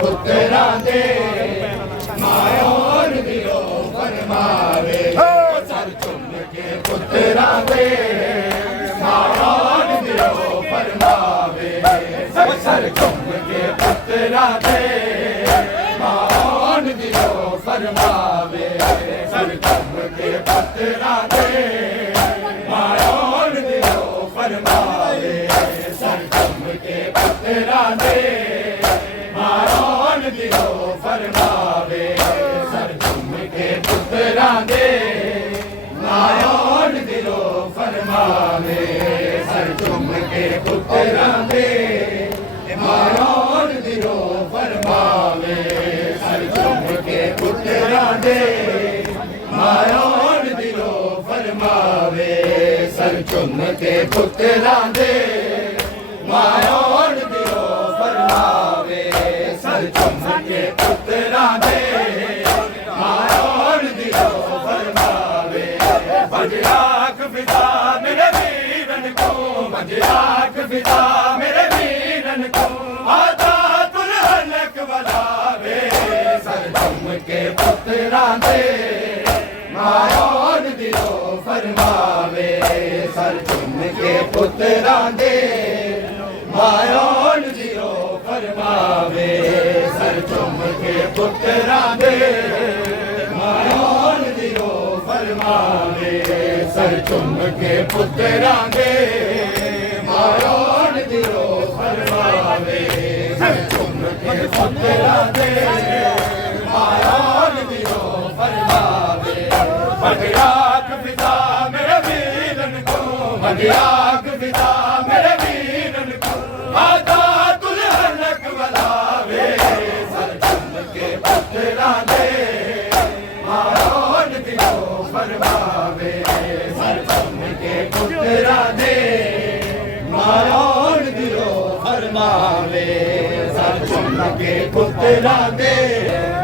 पुत्रां दे मायों दिलो फरमावे सर चुम के पुत्रां दे मायों दिलो फरमावे सर चुम के पुत्रां दे मायों दिलो फरमावे सर चुम के पुत्रां दे मायों दिलो फरमावे सर चुम के पुत्रां दे मायों दिलो फरमावे सर चुम के पुत्रां दे मायों दिलो फरमावे सर चुम के पुत्रां दे मायों दिलो फरमावे सर चुम के पुत्रां दे मायों दिलो फरमावे सर चुम के पुत्रां दे मायों दिलो फरमावे सर चुम के पुत्रां दे मायों दिलो फरमावे बजराख फिदा मेरे वीरन को बजराख फिदा मेरे वीरन को आजा दुल्हनक बनावे सर चुम के पुत्रां दे मायों दिलो फरमावे सर चुम के पुत्रां दे मायों दिलो फरमावे सर चुम के पुत्रां दे मायों दिलो फरमावे सर चुम के पुत्रां दे मायों दिलो फरमावे सर चुम के पुत्रां दे मायों दिलो फरमावे बजराख फिदा मेरे वीरन को बजराख फिदा मेरे वीरन को आजा दुल्हनक बनावे सर चुम के पुत्रां दे मायों दिलो फरमावे सर चुम के पुत्रां दे मायों दिलो फरमावे सर चुम के पुत्रां दे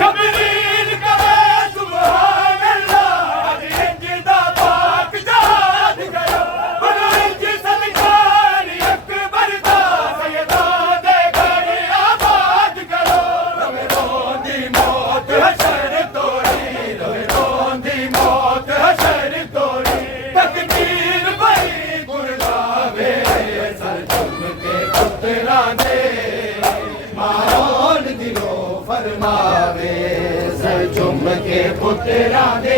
जबरील करे सुभान अल्लाह जिंदा पाक जाद गया बनो इंज सदकारी अकबर दा सैयदा दे घर आबाद करो रवे रोंदी मौत हशर तोड़ी रवे रोंदी मौत हशर तोड़ी तकदीर भई गुरगावे सर चुम के पुत्रां दे मायों दिलो फरमावे सर चुम के पुत्रां दे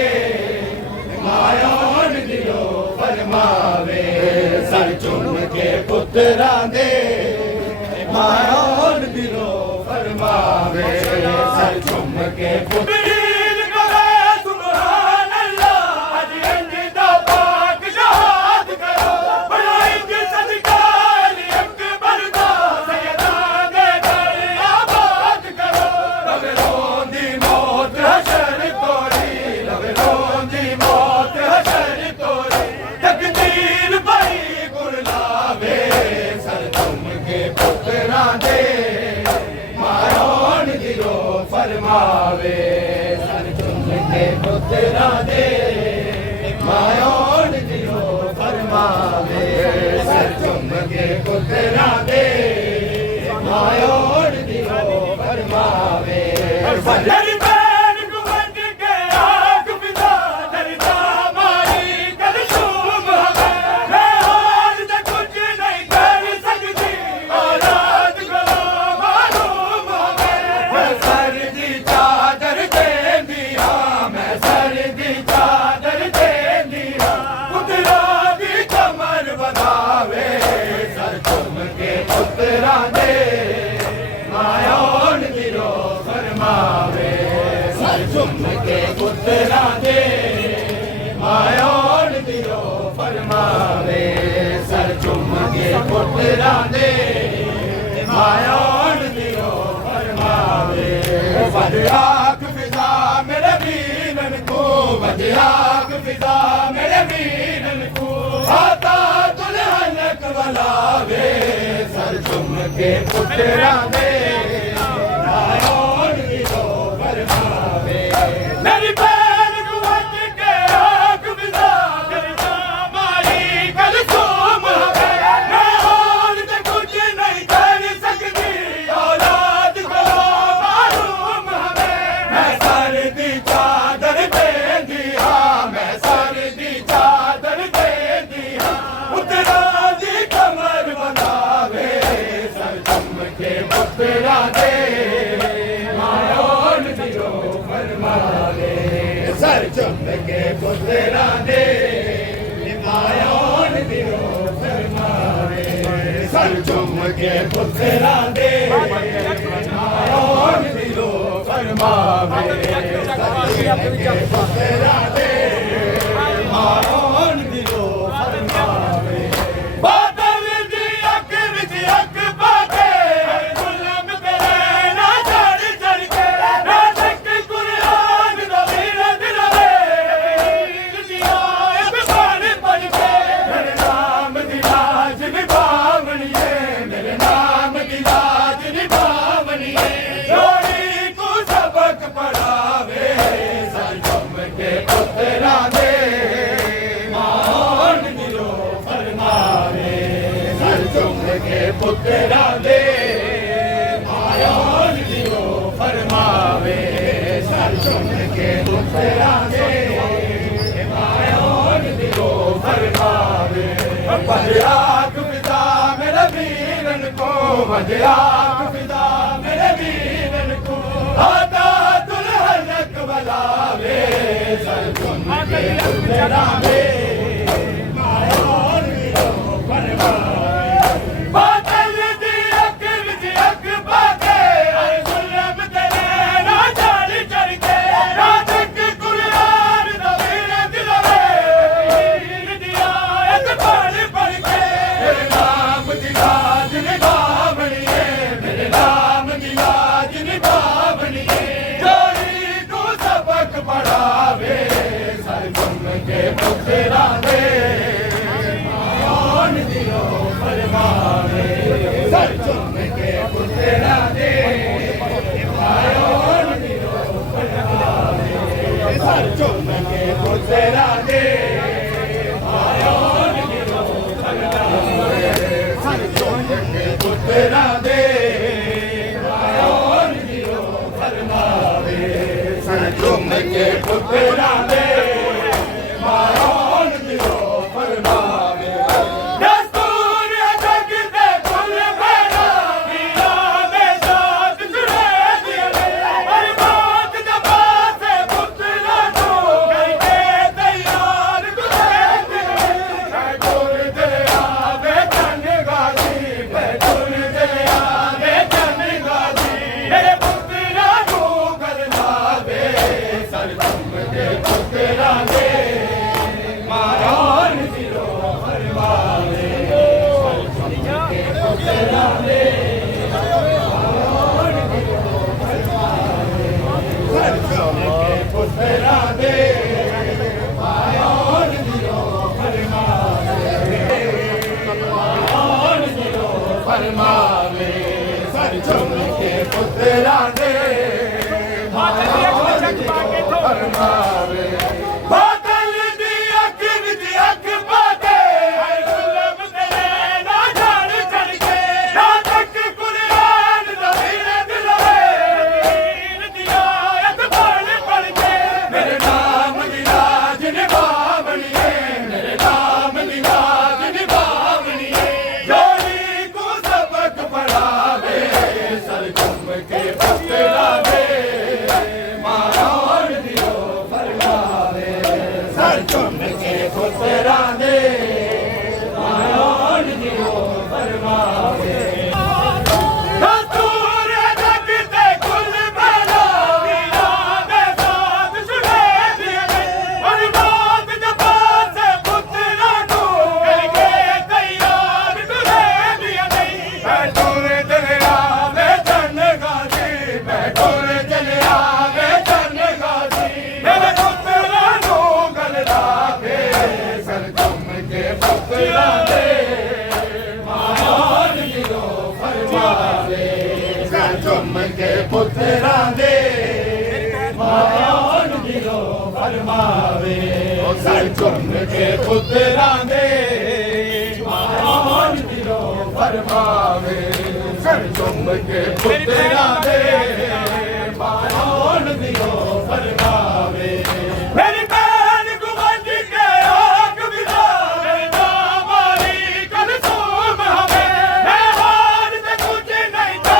मायों दिलो फरमावे सर चुम के पुत्रां दे मायों दिलो फरमावे सर चुम के पुत्रां फरमावे सर चुम के पुत्रां दे मायों दिलो फरमावे सर चुम के पुत्रां दे मायों दिलो फरमावे तेरी बैन को बंद के आग फिदा डरदा मारी कलसूम हमें मैं हाल से कुछ नहीं कर सकती औलाद को मालूम हमें मैं सर दी चादर दे दिया मैं सर दी चादर दे दिया पुत्रा दी कमर बनावे सर चुम के पुत्रां दे मायों दिलो फरमावे सर चुम के पुत्रां दे मायों दिलो फरमावे सर चुम के पुत्रां दे मायों दिलो फरमावे बजराख फिदा मेरे वीरन को बजराख फिदा मेरे वीरन को आता दुल्हनक बनावे सर चुम के पुत्रां दे मायों दिलो फरमावे मेरी बहन को बच के आग फिदा करना मारी कलसूम हमें मैं हाल से कुछ नहीं कर सकती औलाद को के पुत्रा दे मायोन दियो फरमावे सर चुम के पुत्रा दे मायोन दियो फरमावे सर चुम के पुत्रा दे मायोन दियो फरमावे पुत्रा दे मायोन दियो फरमावे बादल दी अख विच अख पाके गुलाम तेरे ना चढ़ चढ़ के ना तक कुरान दा वीर दिलवे दिया इस बाण पढ़ के मेरे नाम दी लाज निभावनी है मेरे नाम दी लाज निभावनी है जोड़ी को सबक पढ़ावे सर चुम के पुत्रा दे मायोन दियो फरमावे सर चुम के पुत्रा दे मायोन दियो फरमावे सर चुम के पुत्रा दे मायोन दियो फरमावे मजाक पिता मेरे वीरन को मजाक पिता मेरे वीरन को आता दुल्हन बलावे सर चुम के पुत्रा दे मायोन दियो फरमावे बादल दी अख विच अख पाके हर गुलाम तेरे ना चढ़ चढ़ के ना तक कुरान दा वीर दिलवे दिया इस बाण पढ़ के मेरे नाम दी लाज निभावनी है मेरे नाम दी लाज निभावनी है जोड़ी को सबक पढ़ावे सर चुम के पुत्रा दे मायोन दियो फरमावे सर चुम के पुत्रा दे मायोन दियो फरमावे सर चुम के पुत्रा दे मायोन दियो फरमावे सर चुम के पुत्रा दे मायोन दियो फरमावे सर चुम के पुत्रा दे मायोन दियो फरमावे दस्तूर जग दे कुल मेरा वीरा दे साथ जुड़े दिए हर बात दबा से पुत्रा को करके तैयार गुरे दिए बैठुर दरिया बेचन गाजी बैठुर दरिया बेचन गाजी मेरे पुत्रा को गलनावे सर चुम के पुत्रा दे मायोन दियो फरमावे सर चुम के पुत्रा दे मायोन दियो फरमावे सर चुम के पुत्रा दे मायोन दियो फरमावे मायोन दियो फरमावे सर चुम के पुत्रा दे मायोन दियो फरमावे बादल दी अख विच अख पाके हर गुलाम तेरे ना चढ़ चढ़ के ना तक कुरान दा वीर दिलवे दिया इस बाण पढ़ के मेरे नाम दी लाज निभावनी है मेरे नाम दी लाज निभावनी है जोड़ी को सबक पढ़ावे सर चुम के पुत्रा दे मायोन दियो फरमावे सर चुम के पुत्रा दे मायोन दियो फरमावे दस्तूर जग दे कुल मेरा वीरा दे साथ जुड़े दिए हर बात दबा से पुत्रा को करके तैयार गुरे दिए बैठुर दरिया बेचन गाजी बैठुर दरिया बेचन गाजी मेरे पुत्रा को गलनावे सर चुम के पुत्रा दे मायोन दियो फरमावे सर चुम के पुत्रा दे मायोन दियो फरमावे सर चुम के पुत्रा दे मायोन दियो फरमावे सर चुम के पुत्रा दे मायोन दियो फरमावे मेरी बहन गुवंज के आग बिना मारी कल सोम हमें मैं हार से कुछ नहीं था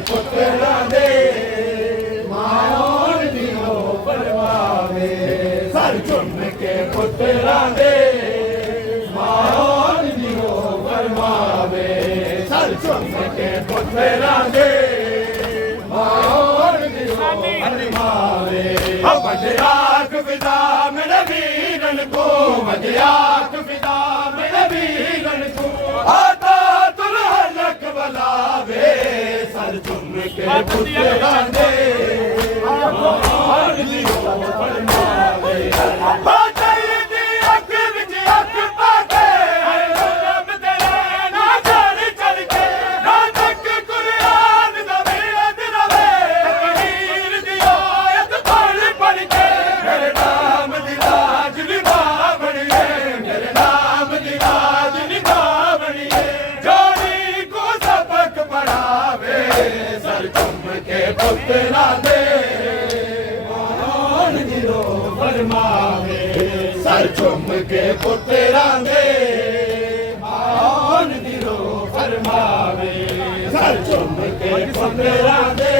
ਪੁੱਤਰਾਂ ਦੇ ਮਾਣ ਦਿਓ ਫਰਮਾਵੇ ਸਰ ਝੁੰਮ ਕੇ ਪੁੱਤਰਾਂ ਦੇ ਮਾਣ ਦਿਓ ਫਰਮਾਵੇ ਸਰ ਝੁੰਮ ਕੇ ਪੁੱਤਰਾਂ ਦੇ ਮਾਣ ਦਿਓ ਫਰਮਾਵੇ ਮਜ਼ਿਆਕ ਫਿਦਾ ਮੇਰੇ ਵੀਰਨ ਕੋ ਮਜ਼ਿਆਕ ਫਿਦਾ ਮੇਰੇ ਵੀਰਨ ਕੋ ਆਤਾ ਤੁਲਹਲਕ ਬਲਾਵੇ ਸਰ ਝੁੰਮ ਕੇ ਪੁੱਤਰਾਂ ਦੇ ਮਾਣ ਦਿਓ ਫਰਮਾਵੇ ਬਾਦਲ ਦੀ ਅੱਖ ਵਿੱਚ ਅੱਖ ਪਾ ਕੇ ਰੱਬ ਤੇਰੇ ਨਾ ਚੜ ਚੜ ਕੇ ਨਾ ਤੱਕ ਕੁਰਾਨ ਦਾ ਵੇਦ ਰਵੇ ਤਕਦੀਰ ਦੀ ਆਇਤ ਪੜ੍ਹ ਪੜ੍ਹ ਕੇ ਮੇਰੇ ਨਾਮ ਦੀ ਲਾਜ ਨਿਭਾ ਬਣੀਏ ਮੇਰੇ ਨਾਮ ਦੀ ਲਾਜ ਨਿਭਾ ਬਣੀਏ ਜੋੜੀ ਕੋ ਸਬਕ ਪੜਾਵੇ ਸਰ ਝੁੰਮ ਕੇ ਪੁੱਤਰਾਂ ਦੇ ਮਾਣ ਦਿਓ ਫਰਮਾਵੇ ਸਰ ਝੁੰਮ ਕੇ ਪੁੱਤਰਾਂ ਦੇ ਮਾਣ ਦਿਓ ਫਰਮਾਵੇ ਸਰ ਝੁੰਮ ਕੇ ਪੁੱਤਰਾਂ ਦੇ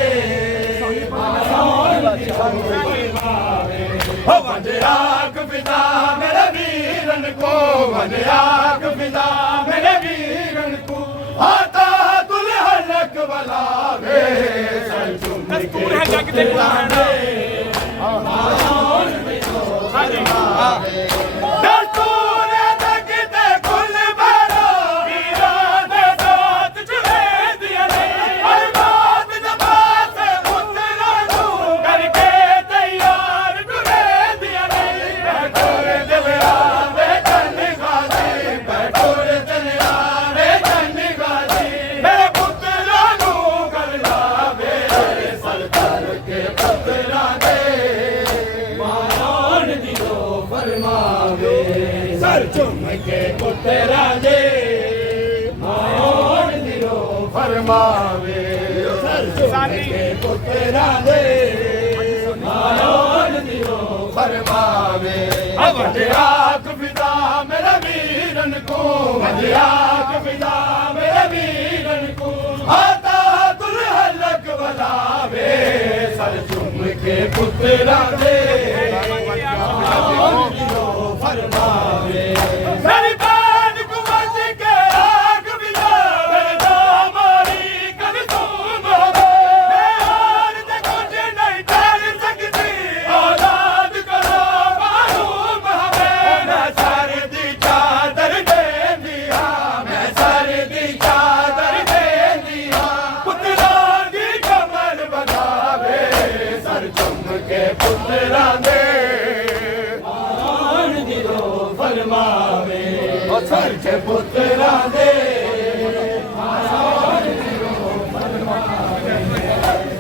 ਮਾਣ ਦਿਓ ਫਰਮਾਵੇ ਹੋ ਵੰਦਿਆਕ ਫਿਦਾ ਮੇਰੇ ਵੀਰਨ ਕੋ ਵੰਦਿਆਕ ਫਿਦਾ ਮੇਰੇ ਵੀਰਨ ਕੋ ਆਤਾ ਦੁਲਹਲਕ ਬਲਾਵੇ ਸਰ ਝੁੰਮ ਕੇ ਪੁੱਤਰਾਂ ਦੇ ਮਾਣ ਦਿਓ ਫਰਮਾਵੇ ਦਸਤੂਰ ਤੱਕਦੇ ਕੁੱਲ ਬਾਰੋ ਵੀਰਾਂ ਦੇ ਦਾਤ ਚੁਵੇਂਦੀਆਂ ਨੇ ਹਰ ਬਾਤ ਨਮਾਜ਼ ਪੁੱਤਰਾਂ ਨੂੰ ਕਰਕੇ ਤਿਆਰ ਗੁਰੇਂਦੀਆਂ ਨੇ ਬੈਠੋਰ ਦਿਲਿਆ ਵੇ ਚੰਨ ਗਾਜ਼ੀ ਬੈਠੋਰ ਦਿਲਿਆ ਵੇ ਚੰਨ ਗਾਜ਼ੀ ਮੇਰੇ ਪੁੱਤਰਾਂ ਨੂੰ ਗੱਲ ਲਾਵੇ ਸਰ ਕਰਕੇ ਪੁੱਤਰਾਂ ਦੇ ਮਾਣ ਦਿਓ ਫਰਮਾਵੇ ਸਰ ਝੁੰਮ ਕੇ ਪੁੱਤਰਾਂ ਦੇ ਮਾਣ ਦਿਓ ਫਰਮਾਵੇ ਸਰ ਝੁੰਮ ਕੇ ਪੁੱਤਰਾਂ ਦੇ ਮਾਣ ਦਿਓ ਫਰਮਾਵੇ ਵੰਦਿਆਕ ਫਿਦਾ ਮੇਰੇ ਵੀਰਨ ਕੋ ਵੰਦਿਆਕ ਫਿਦਾ ਮੇਰੇ ਵੀਰਨ ਕੋ ਆਤਾ ਦੁਲਹਲਕ ਬਲਾਵੇ ਸਰ ਝੁੰਮ ਕੇ ਪੁੱਤਰਾਂ ਦੇ ਮਾਣ ਦਿਓ ਫਰਮਾਵੇ ਮੇਰੀ ਬਾਣ ਕੋ ਵੱਜ ਕੇ ਆਗ ਵਿਦਾ ਮੇਰੇ ਦਾਮਾਰੀ ਕਲਸੂਮ ਹੋਵੇ ਮੈਂ ਹਾਰ ਤੇ ਕੁਝ ਨਹੀਂ ਕਰ ਸਕਦੀ ਔਲਾਦ ਕਰੋ ਮਾਲੂਮ ਹੋਵੇ ਮੈਂ ਸਰ ਦੀ ਚਾਦਰ ਦੇਂਦੀ ਹਾਂ ਮੈਂ ਸਰ ਦੀ ਚਾਦਰ ਦੇਂਦੀ ਹਾਂ ਪੁੱਤਰਾਂ ਦੀ ਕਮਰ ਵਧਾਵੇ ਸਰ ਝੁੰਮ ਕੇ ਪੁੱਤਰਾਂ ਦੇ ਮਾਣ ਦਿਓ ਫਰਮਾਵੇ ਸਰ ਕੇ ਪੁੱਤਰਾਂ ਦੇ ਮਾਣ ਦਿਓ ਫਰਮਾਵੇ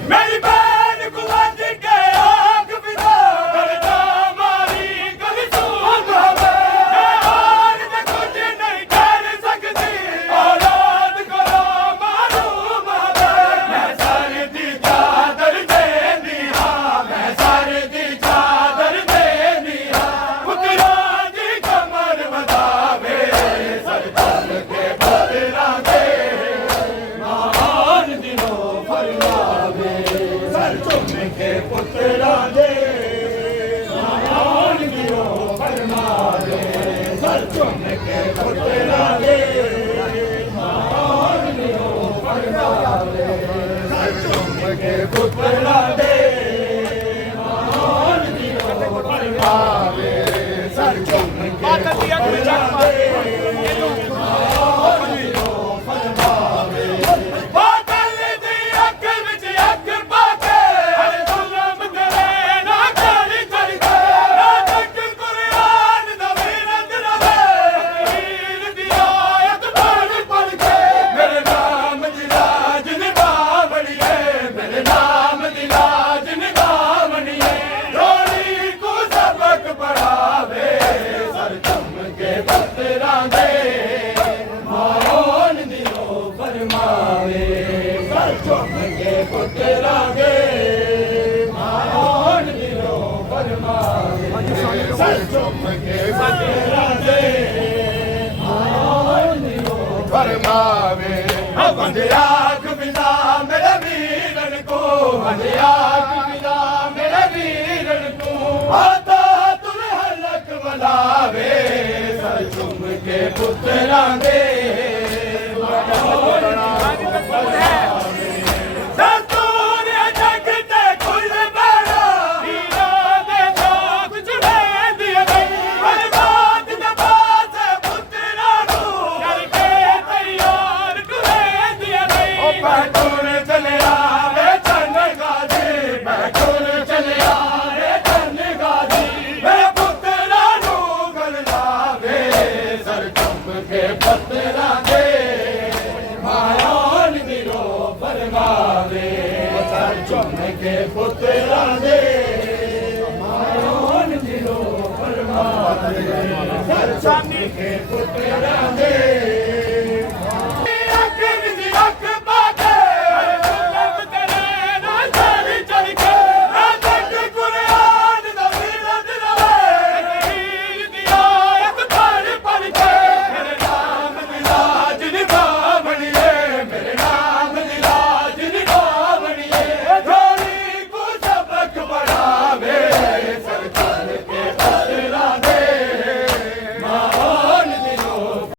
ਮੇਰੀ ਬਾਣ ਕੋ ਵੱਜ ਕੇ ਆਗ ਫਿਦਾ ਕਰਦਾ ਮਾਰੀ ਕਲਸੂਮ ਹੋਵੇ ਮੈਂ ਹਾਰ ਤੇ ਕੁਝ ਨਹੀਂ ਕਰ ਸਕਦੀ ਔਲਾਦ ਕਰੋ ਮਾਲੂਮ ਹੋਵੇ ਮੈਂ ਸਰ ਦੀ ਚਾਦਰ ਦੇਂਦੀ ਹਾਂ ਮੈਂ ਸਰ ਦੀ ਚਾਦਰ ਦੇਂਦੀ ਹਾਂ ਪੁੱਤਰਾਂ ਦੀ ਕਮਰ ਵਧਾਵੇ ਸਰ ਝੁੰਮ ਕੇ ਪੁੱਤਰਾਂ ਦੇ ਮਾਣ ਦਿਓ ਫਰਮਾਵੇ ਸਰ ਝੁੰਮ ਕੇ ਪੁੱਤਰਾਂ ਦੇ ਮਾਣ ਦਿਓ ਫਰਮਾਵੇ ਸਰ ਝੁੰਮ ਕੇ ਪੁੱਤਰਾਂ ਦੇ ਮਾਣ ਦਿਓ ਫਰਮਾਵੇ ਸਰ ਝੁੰਮ ਕੇ ਪੁੱਤਰਾਂ ਦੇ ਮਾਣ ਦਿਓ ਫਰਮਾਵੇ ਸਰ ਝੁੰਮ ਕੇ ਪੁੱਤਰਾਂ ਦੇ ਮਾਣ ਦਿਓ ਫਰਮਾਵੇ ਬਾਦਲ ਦੀ ਅੱਖ ਵਿੱਚ ਅੱਖ ਪਾ ਕੇ ਜ਼ੁਲਮ ਤੇਰੇ ਨਾ ਚੜ ਚੜ ਕੇ ਨਾ ਤੱਕ ਕੁਰਾਨ ਦਾ ਵੇਦ ਰਵੇ ਤਕਦੀਰ ਦੀ ਆਇਤ ਪੜ੍ਹ ਪੜ੍ਹ ਕੇ ਮੇਰੇ ਨਾਮ ਦੀ ਲਾਜ ਨਿਭਾ ਬਣੀਏ ਮੇਰੇ ਨਾਮ ਦੀ ਲਾਜ ਨਿਭਾ ਬਣੀਏ ਰੋਣੀ ਕੋ ਸਬਕ ਪੜਾਵੇ ਸਰ ਝੁੰਮ ਕੇ ਪੁੱਤਰਾਂ ਦੇ ਮਾਣ ਦਿਓ ਫਰਮਾਵੇ ਸਰ ਝੁੰਮ ਕੇ ਪੁੱਤਰਾਂ ਦੇ ਮਾਣ ਦਿਓ ਫਰਮਾਵੇ ਸਰ ਝੁੰਮ ਕੇ ਪੁੱਤਰਾਂ ਦੇ ਮਾਣ ਦਿਓ ਫਰਮਾਵੇ ਵੰਦਿਆਕ ਫਿਦਾ ਮੇਰੇ ਵੀਰ मज़ाक विदा मेरे वीरन को आता तुल हलक वलावे सर चुम के पुत्रां दे पुत्रां दे मायोन दिलो फरमावे सर चुम के